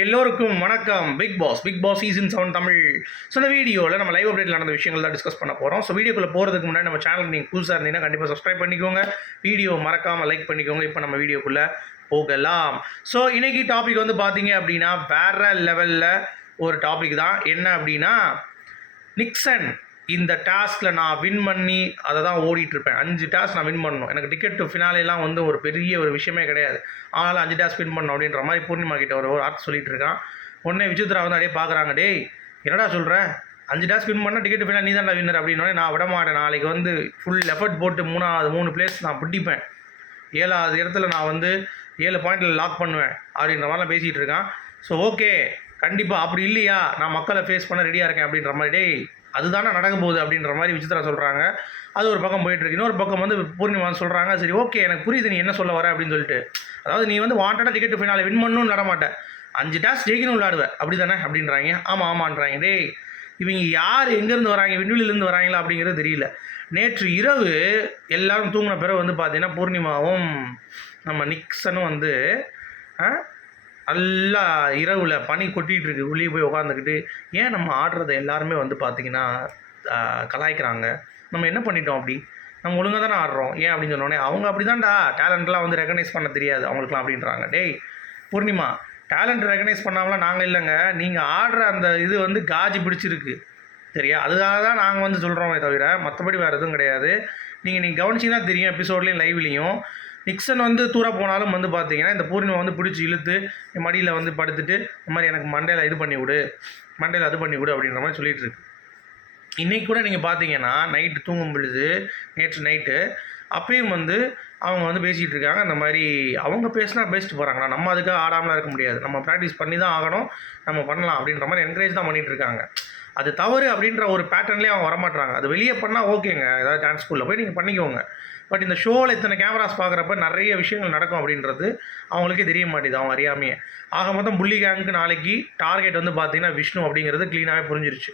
எல்லோருக்கும் வணக்கம். Bigg Boss Bigg Boss season seven Tamil. So இந்த வீடியோவில் நம்ம லைவ் அப்டேட்டில் நடந்த விஷயங்கள் தான் டிஸ்கஸ் பண்ண போகிறோம் ஸோ வீடியோக்குள்ளே போகிறதுக்கு முன்னாடி நம்ம சேனல் நீங்கள் புதுசாக இருந்தீங்கன்னா கண்டிப்பாக சப்ஸ்கிரைப் பண்ணிக்கோங்க. வீடியோ மறக்காமல் லைக் பண்ணிக்கோங்க. இப்போ நம்ம வீடியோக்குள்ளே போகலாம். ஸோ இன்றைக்கி டாபிக் வந்து பார்த்தீங்க அப்படின்னா வேற லெவலில் ஒரு டாபிக் தான். என்ன அப்படின்னா நிக்சன் இந்த டாஸ்கில் நான் வின் பண்ணி அதை தான் ஓடிட்டுருப்பேன். அஞ்சு டாஸ்க் நான் வின் பண்ணணும். எனக்கு டிக்கெட் டு ஃபினாலேலாம் வந்து ஒரு பெரிய ஒரு விஷயமே கிடையாது. ஆனாலும் அஞ்சு டாஸ்க் வின் பண்ணணும் அப்படின்ற மாதிரி பூர்ணிமா கிட்ட ஒரு ஒரு சொல்லிகிட்டு சொல்லிட்டு இருக்கான். உடனே விசித்ரா வந்து அப்படியே பார்க்குறாங்க டேய் என்னடா சொல்கிற அஞ்சு டாஸ்க் வின் பண்ணால் டிக்கெட் ஃபினால் நீ தான் வின்னர் அப்படின்னோடனே நான் விட மாட்டேன். நாளைக்கு வந்து ஃபுல் எஃபர்ட் போட்டு மூணாவது மூணு பிளேஸ் நான் பிடிப்பேன். ஏழாவது இடத்துல நான் வந்து ஏழு பாயிண்டில் லாக் பண்ணுவேன் அப்படின்ற மாதிரிலாம் பேசிகிட்டு இருக்கான். ஸோ ஓகே கண்டிப்பாக அப்படி இல்லையா? நான் மக்களை ஃபேஸ் பண்ண ரெடியாக இருக்கேன் அப்படின்ற மாதிரி. டேய் அதுதானே நடக்க போகுது அப்படின்ற மாதிரி விசித்ரா சொல்கிறாங்க அது ஒரு பக்கம் போயிட்டுருக்கு இன்னொரு பக்கம் வந்து பூர்ணிமா சொல்கிறாங்க சரி ஓகே எனக்கு புரியுது நீ என்ன சொல்ல வர அப்படின்னு சொல்லிட்டு. அதாவது நீ வந்து வாண்டடாக டிக்கெட் ஃபினாலே வின் பண்ணணும்னு நடமாட்டேன் அஞ்சு டாஸ் ஜெயிக்கணும் விளாடுவேன் அப்படி தானே அப்படின்றாங்க. ஆமாம் ஆமான்றாங்க. டேய் இவங்க யார் எங்கேருந்து வராங்க விண்வெளியிலேருந்து வராங்களா அப்படிங்கிறது தெரியல. நேற்று இரவு எல்லாரும் தூங்கின பிறகு வந்து பார்த்தீங்கன்னா பூர்ணிமாவும் நம்ம நிக்சனும் வந்து நல்லா இரவில் பனி கொட்டிகிட்டு இருக்கு உள்ளே போய் உட்காந்துக்கிட்டு ஏன் நம்ம ஆடுறதை எல்லாருமே வந்து பார்த்திங்கன்னா கலாய்க்கிறாங்க. நம்ம என்ன பண்ணிட்டோம் அப்படி? நம்ம ஒழுங்காக தானே ஆடுறோம். ஏன் அப்படின்னு சொன்னோடனே அவங்க அப்படி தான்டா டேலண்ட்லாம் வந்து ரெகனைஸ் பண்ண தெரியாது. அவங்களுக்குலாம் அப்படின்றாங்க. டேய் பூர்ணிமா டேலண்ட் ரெகனைஸ் பண்ணாமலாம் நாங்கள் இல்லைங்க. நீங்கள் ஆடுற அந்த இது வந்து காஜி பிடிச்சிருக்கு. சரியா? அதுக்காக தான் நாங்கள் வந்து சொல்கிறோமே தவிர மற்றபடி வேறு எதுவும் கிடையாது. நீங்கள் நீங்கள் கவனிச்சிங்கன்னா தெரியும் எபிசோட்லேயும் லைவ்லேயும் நிக்சன் வந்து தூர போனாலும் வந்து பார்த்தீங்கன்னா இந்த பூர்ணிமா வந்து பிடிச்சி இழுத்து மடியில் வந்து படுத்துட்டு இந்த மாதிரி எனக்கு மண்டையில் இது பண்ணி விடு மண்டையில் அது பண்ணி விடு அப்படின்ற மாதிரி சொல்லிட்டு இருக்கு. இன்றைக்கி கூட நீங்கள் பார்த்தீங்கன்னா நைட்டு தூங்கும் பொழுது நேற்று நைட்டு அப்பயும் வந்து அவங்க வந்து பேசிகிட்டு இருக்காங்க அந்த மாதிரி அவங்க பேசினா பேசிட்டு போகிறாங்களா நம்ம அதுக்காக ஆடாமலாம் இருக்க முடியாது. நம்ம ப்ராக்டிஸ் பண்ணி தான் ஆகணும். நம்ம பண்ணலாம் அப்படின்ற மாதிரி என்கரேஜ் தான் பண்ணிகிட்டு இருக்காங்க அது தவறு அப்படின்ற ஒரு பேட்டர்ன்லேயே அவங்க வரமாட்றாங்க. அது வெளியே பண்ணால் ஓகேங்க. ஏதாவது டான்ஸ் ஸ்கூலில் போய் நீங்கள் பண்ணிக்கோங்க. பட் இந்த ஷோவில் இத்தனை கேமராஸ் பார்க்குறப்ப நிறைய விஷயங்கள் நடக்கும் அப்படின்றது அவங்களுக்கே தெரிய மாட்டேது அவங்க அறியாமையே. ஆக மொத்தம் புள்ளி கேங்க்கு நாளைக்கு டார்கெட் வந்து பார்த்தீங்கன்னா விஷ்ணு அப்படிங்கிறது க்ளீனாகவே புரிஞ்சிருச்சு.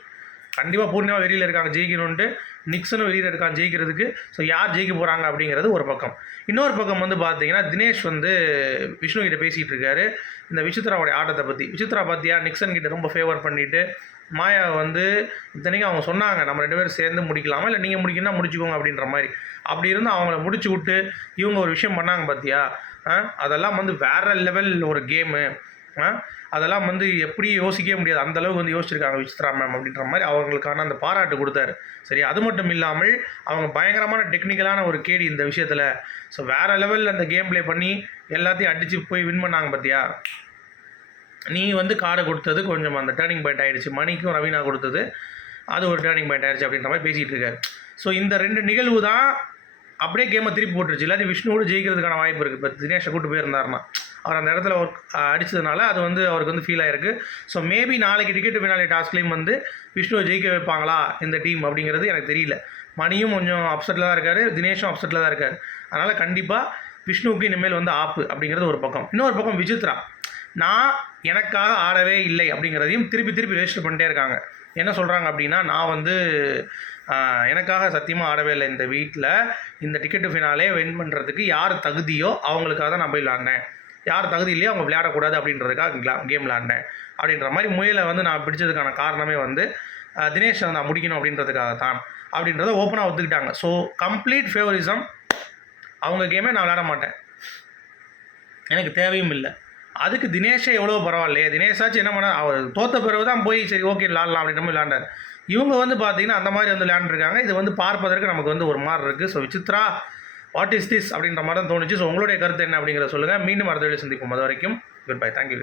கண்டிப்பாக பூர்ணிமா வெளியில் இருக்காங்க ஜெயிக்கணுன்ட்டு நிக்சனும் வெளியில் இருக்காங்க ஜெயிக்கிறதுக்கு. ஸோ யார் ஜெயிக்க போகிறாங்க அப்படிங்கிறது ஒரு பக்கம். இன்னொரு பக்கம் வந்து பார்த்தீங்கன்னா தினேஷ் வந்து விஷ்ணு கிட்ட பேசிகிட்டு இருக்காரு. இந்த விசித்ராவுடைய ஆட்டத்தை பற்றி விசித்ரா பார்த்தியா நிக்சன் கிட்ட ரொம்ப ஃபேவர் பண்ணிவிட்டு மாயா வந்து இத்தனைக்கும் அவங்க சொன்னாங்க நம்ம ரெண்டு பேரும் சேர்ந்து முடிக்கலாமா? இல்லை நீங்கள் முடிக்கணும்னா முடிச்சுக்கோங்க அப்படின்ற மாதிரி. அப்படி இருந்து அவங்கள முடிச்சு விட்டு இவங்க ஒரு விஷயம் பண்ணாங்க பார்த்தியா அதெல்லாம் வந்து வேற லெவல் ஒரு கேமு அதெல்லாம் வந்து எப்படி யோசிக்கவே முடியாது. அந்தளவுக்கு வந்து யோசிச்சிருக்காங்க விசித்ரா மேம் அப்படின்ற மாதிரி அவங்களுக்கான அந்த பாராட்டு கொடுத்தாரு. சரி அது மட்டும் இல்லாமல் அவங்க பயங்கரமான டெக்னிக்கலான ஒரு கேடி இந்த விஷயத்தில். ஸோ வேற லெவலில் அந்த கேம் ப்ளே பண்ணி எல்லாத்தையும் அடித்து போய் வின் பண்ணாங்க பார்த்தியா நீ வந்து கார்டை கொடுத்தது கொஞ்சம் அந்த டேர்னிங் பாயிண்ட் ஆகிடுச்சு மணிக்கும் ரவீனா கொடுத்தது. அது ஒரு டேர்னிங் பாயிண்ட் ஆயிடுச்சு அப்படின்ற மாதிரி பேசிகிட்டு இருக்காரு. ஸோ இந்த ரெண்டு நிகழ்வு தான் அப்படியே கேமை திருப்பி போட்டுருச்சு. இல்லாட்டி விஷ்ணுவோடு ஜெயிக்கிறதுக்கான வாய்ப்பு இருக்குது இப்போ தினேஷை கூட்டு போயிருந்தாருன்னா. அவர் அந்த இடத்துல ஒர்க் அடித்ததுனால அது வந்து அவருக்கு வந்து ஃபீல் ஆயிருக்கு. ஸோ மேபி நாளைக்கு டிக்கெட் ஃபினாலே டாஸ்க்லேயும் வந்து விஷ்ணுவை ஜெயிக்க வைப்பாங்களா இந்த டீம் அப்படிங்கிறது எனக்கு தெரியல. மணியும் கொஞ்சம் அப்செட்டில் தான் இருக்கார் தினேஷும் அப்செட்டில் தான் இருக்கார். அதனால் கண்டிப்பாக விஷ்ணுவுக்கு இனிமேல் வந்து ஆப்பு அப்படிங்கிறது ஒரு பக்கம். இன்னொரு பக்கம் விசித்ரா நான் எனக்காக ஆடவே இல்லை அப்படிங்கிறதையும் திருப்பி திருப்பி ரெஜிஸ்டர் பண்ணிட்டே இருக்காங்க. என்ன சொல்கிறாங்க அப்படின்னா நான் வந்து எனக்காக சத்தியமாக ஆடவே இல்லை இந்த வீட்டில் இந்த டிக்கெட்டு ஃபினாலே வின் பண்ணுறதுக்கு யார் தகுதியோ அவங்களுக்காக தான் நான் போய் விளாண்டேன் யார் தகுதி இல்லையோ அவங்க விளையாடக்கூடாது அப்படின்றதுக்காக கேம் விளாண்டேன் அப்படின்ற மாதிரி முயலை வந்து நான் பிடிச்சதுக்கான காரணமே வந்து தினேஷை நான் முடிக்கணும் அப்படின்றதுக்காக தான் அப்படின்றத ஓப்பனாக ஒத்துக்கிட்டாங்க. ஸோ கம்ப்ளீட் ஃபேவரிசம் அவங்க கேமே நான் விளையாட மாட்டேன். எனக்கு தேவையும் இல்லை. அதுக்கு தினேஷே எவ்வளோ பரவாயில்லையே. தினேஷாச்சும் என்ன பண்ண அவர் தோத்த பிறகு தான் போய் சரி ஓகே விளாட்லாம் அப்படின்ற மாதிரி விளாண்டார் இவங்க வந்து பார்த்தீங்கன்னா அந்த மாதிரி வந்து விளையாண்டுருக்காங்க. இது வந்து பார்ப்பதற்கு நமக்கு வந்து ஒரு மாதிரி இருக்குது so Vichitra what is this அப்படின்ற மாதிரி தான் தோணுச்சு. ஸோ உங்களுடைய கருத்து என்ன அப்படிங்கிறத சொல்லுங்கள் மீண்டும் அடுத்த வீடியோ சந்திப்போம். அது வரைக்கும் குட் பை தேங்க்யூ